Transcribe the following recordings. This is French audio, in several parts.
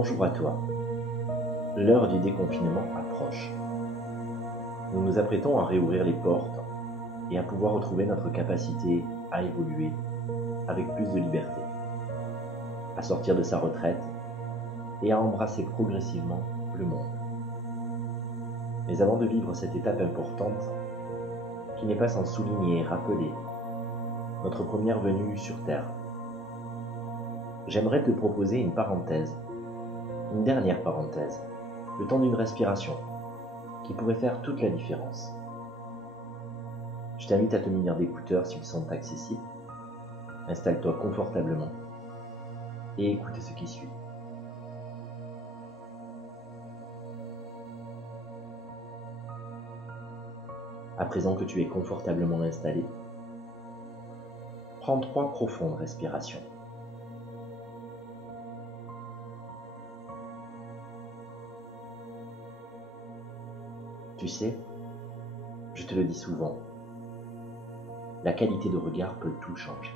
Bonjour à toi. L'heure du déconfinement approche. Nous nous apprêtons à réouvrir les portes et à pouvoir retrouver notre capacité à évoluer avec plus de liberté, à sortir de sa retraite et à embrasser progressivement le monde. Mais avant de vivre cette étape importante, qui n'est pas sans souligner et rappeler notre première venue sur Terre, j'aimerais te proposer une parenthèse, une dernière parenthèse, le temps d'une respiration, qui pourrait faire toute la différence. Je t'invite à te munir d'écouteurs s'ils sont accessibles. Installe-toi confortablement et écoute ce qui suit. À présent que tu es confortablement installé, prends 3 profondes respirations. Tu sais, je te le dis souvent, la qualité de regard peut tout changer.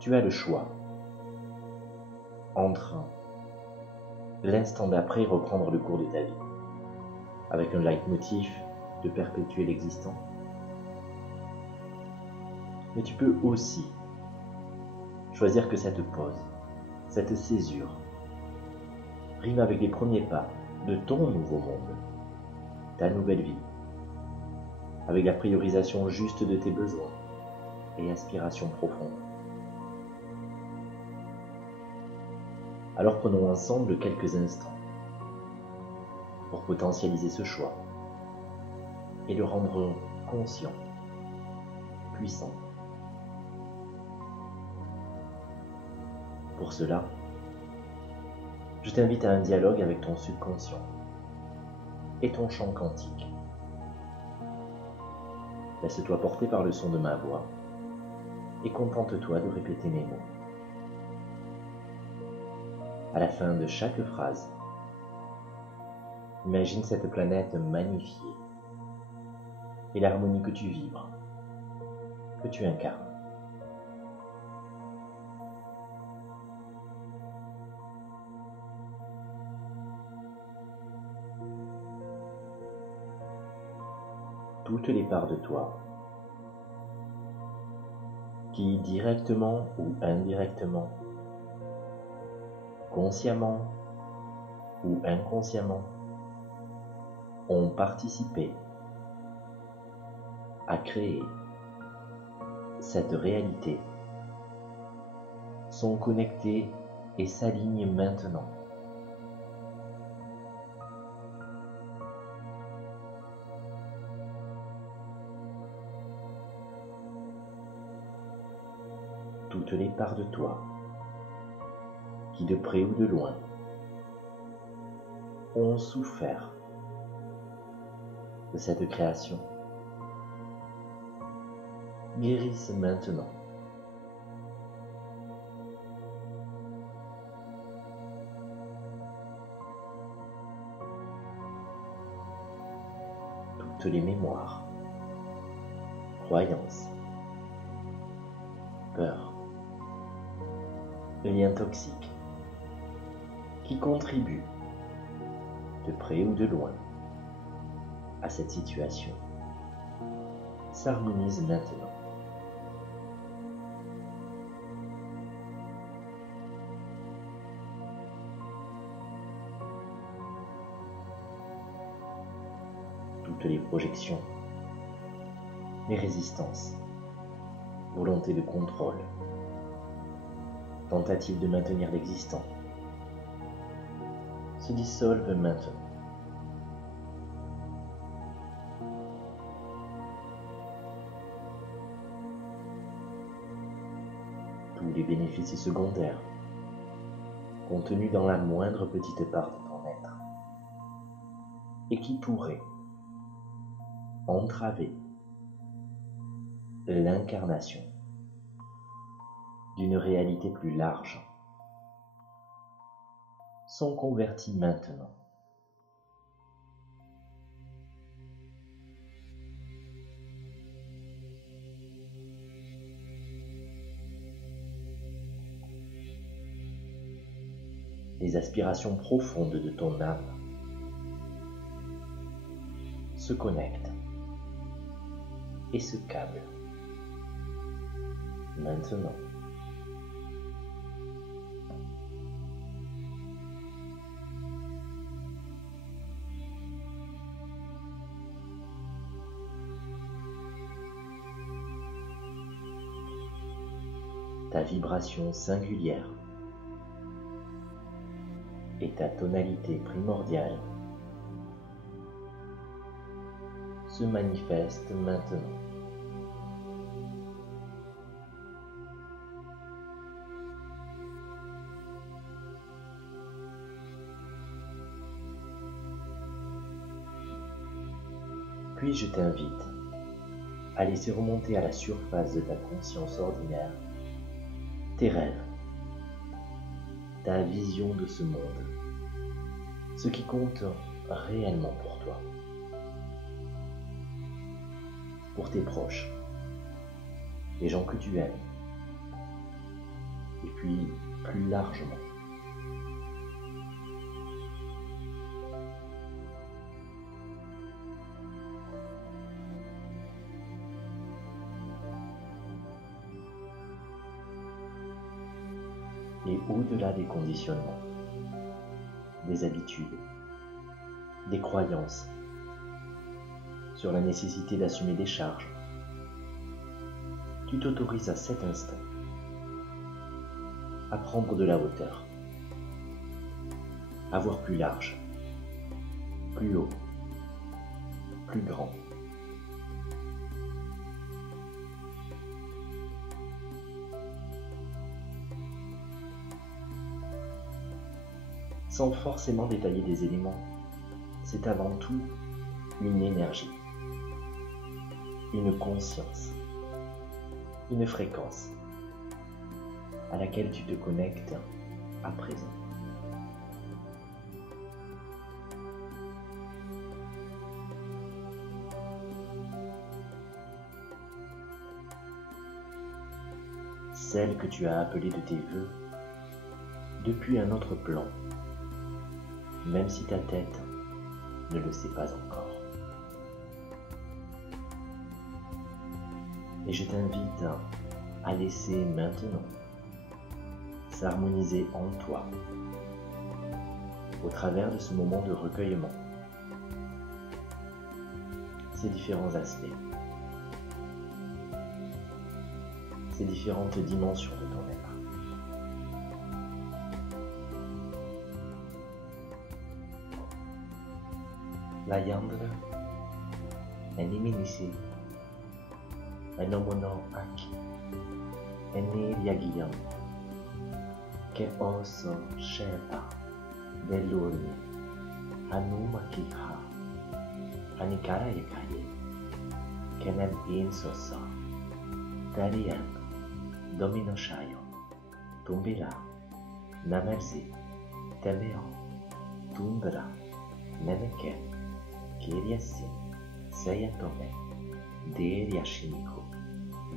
Tu as le choix entre l'instant d'après reprendre le cours de ta vie, avec un leitmotiv de perpétuer l'existant. Mais tu peux aussi choisir que cette pause, cette césure, rime avec les premiers pas de ton nouveau monde, ta nouvelle vie, avec la priorisation juste de tes besoins et aspirations profondes. Alors prenons ensemble quelques instants pour potentialiser ce choix et le rendre conscient, puissant. Pour cela, je t'invite à un dialogue avec ton subconscient et ton champ quantique. Laisse-toi porter par le son de ma voix et contente-toi de répéter mes mots. À la fin de chaque phrase, imagine cette planète magnifiée et l'harmonie que tu vibres, que tu incarnes. Toutes les parts de toi qui, directement ou indirectement, consciemment ou inconsciemment, ont participé à créer cette réalité, sont connectées et s'alignent maintenant. Toutes les parts de toi qui, de près ou de loin, ont souffert de cette création, guérissent maintenant. Toutes les mémoires, croyances, peurs, liens toxiques qui contribuent, de près ou de loin, à cette situation, s'harmonisent maintenant. Toutes les projections, les résistances, volonté de contrôle, tentative de maintenir l'existant, se dissolvent maintenant. Tous les bénéfices secondaires contenus dans la moindre petite part de ton être et qui pourraient entraver l'incarnation d'une réalité plus large sont convertis maintenant. les aspirations profondes de ton âme se connectent et se câblent. Maintenant, ta vibration singulière et ta tonalité primordiale se manifestent maintenant. Puis je t'invite à laisser remonter à la surface de ta conscience ordinaire tes rêves, ta vision de ce monde, ce qui compte réellement pour toi, pour tes proches, les gens que tu aimes, et puis plus largement. Et au-delà des conditionnements, des habitudes, des croyances sur la nécessité d'assumer des charges, tu t'autorises à cet instant à prendre de la hauteur, à voir plus large, plus haut, plus grand. Sans forcément détailler des éléments, c'est avant tout une énergie, une conscience, une fréquence à laquelle tu te connectes à présent. Celle que tu as appelée de tes vœux depuis un autre plan, même si ta tête ne le sait pas encore. Et je t'invite à laisser maintenant s'harmoniser en toi, au travers de ce moment de recueillement, ces différents aspects, ces différentes dimensions de ton être. La yandra, eniminisi, enomono aki, eniriagiyam, que oso shepa, delurni, hanumakiha, hanikara yakaye, kenem insosa, tarian, domino shayo, tumbira, namerzi, temeo, tumbra, neneke, Kiriasin, Seyatome, Deriashiniku,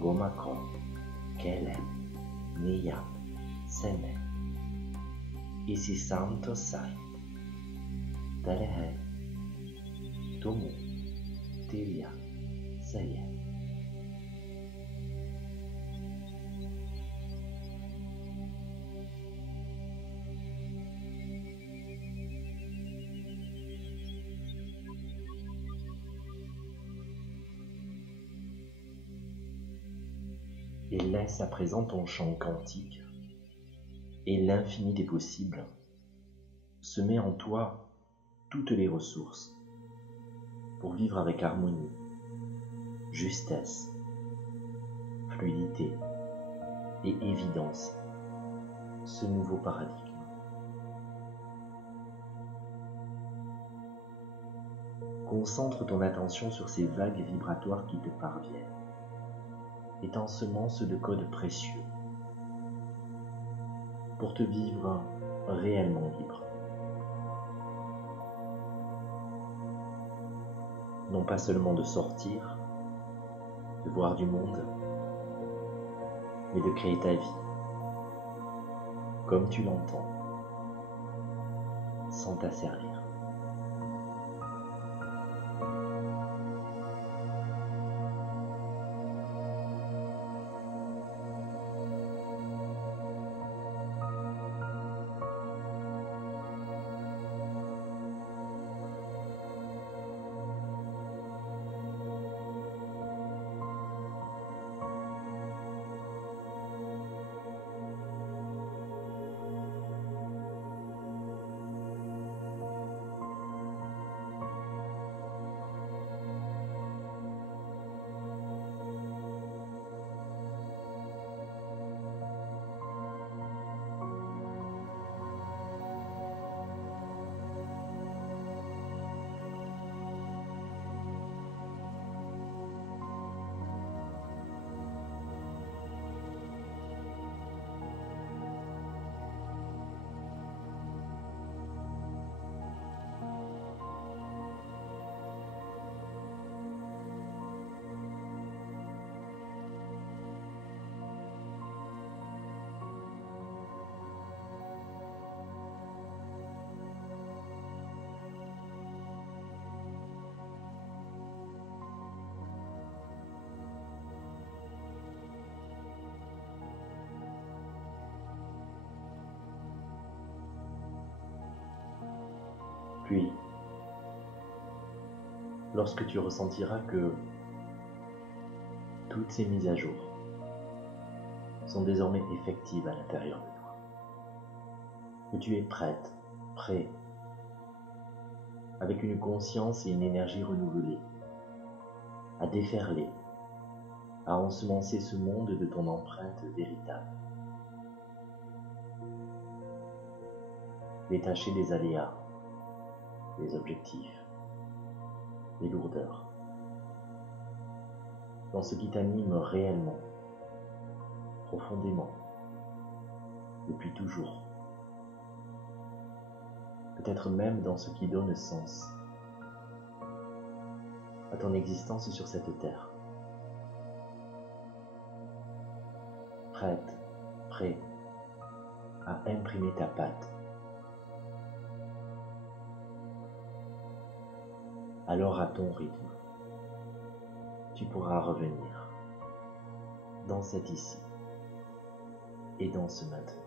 Gomako, Kelem, Niyam, Seme, Isi Santo Sai, Talehe, Tumu, Tiria, Seye. Et laisse à présent ton chant quantique et l'infini des possibles semer en toi toutes les ressources pour vivre avec harmonie, justesse, fluidité et évidence ce nouveau paradigme. Concentre ton attention sur ces vagues vibratoires qui te parviennent et ensemence de codes précieux pour te vivre réellement libre. Non pas seulement de sortir, de voir du monde, mais de créer ta vie comme tu l'entends, sans t'asservir. Puis, lorsque tu ressentiras que toutes ces mises à jour sont désormais effectives à l'intérieur de toi, que tu es prête, prêt, avec une conscience et une énergie renouvelée, à déferler, à ensemencer ce monde de ton empreinte véritable, détacher des aléas, des objectifs, des lourdeurs, dans ce qui t'anime réellement, profondément, depuis toujours, peut-être même dans ce qui donne sens à ton existence sur cette terre. Prête, prêt à imprimer ta patte. Alors à ton rythme, tu pourras revenir dans cet ici et dans ce maintenant.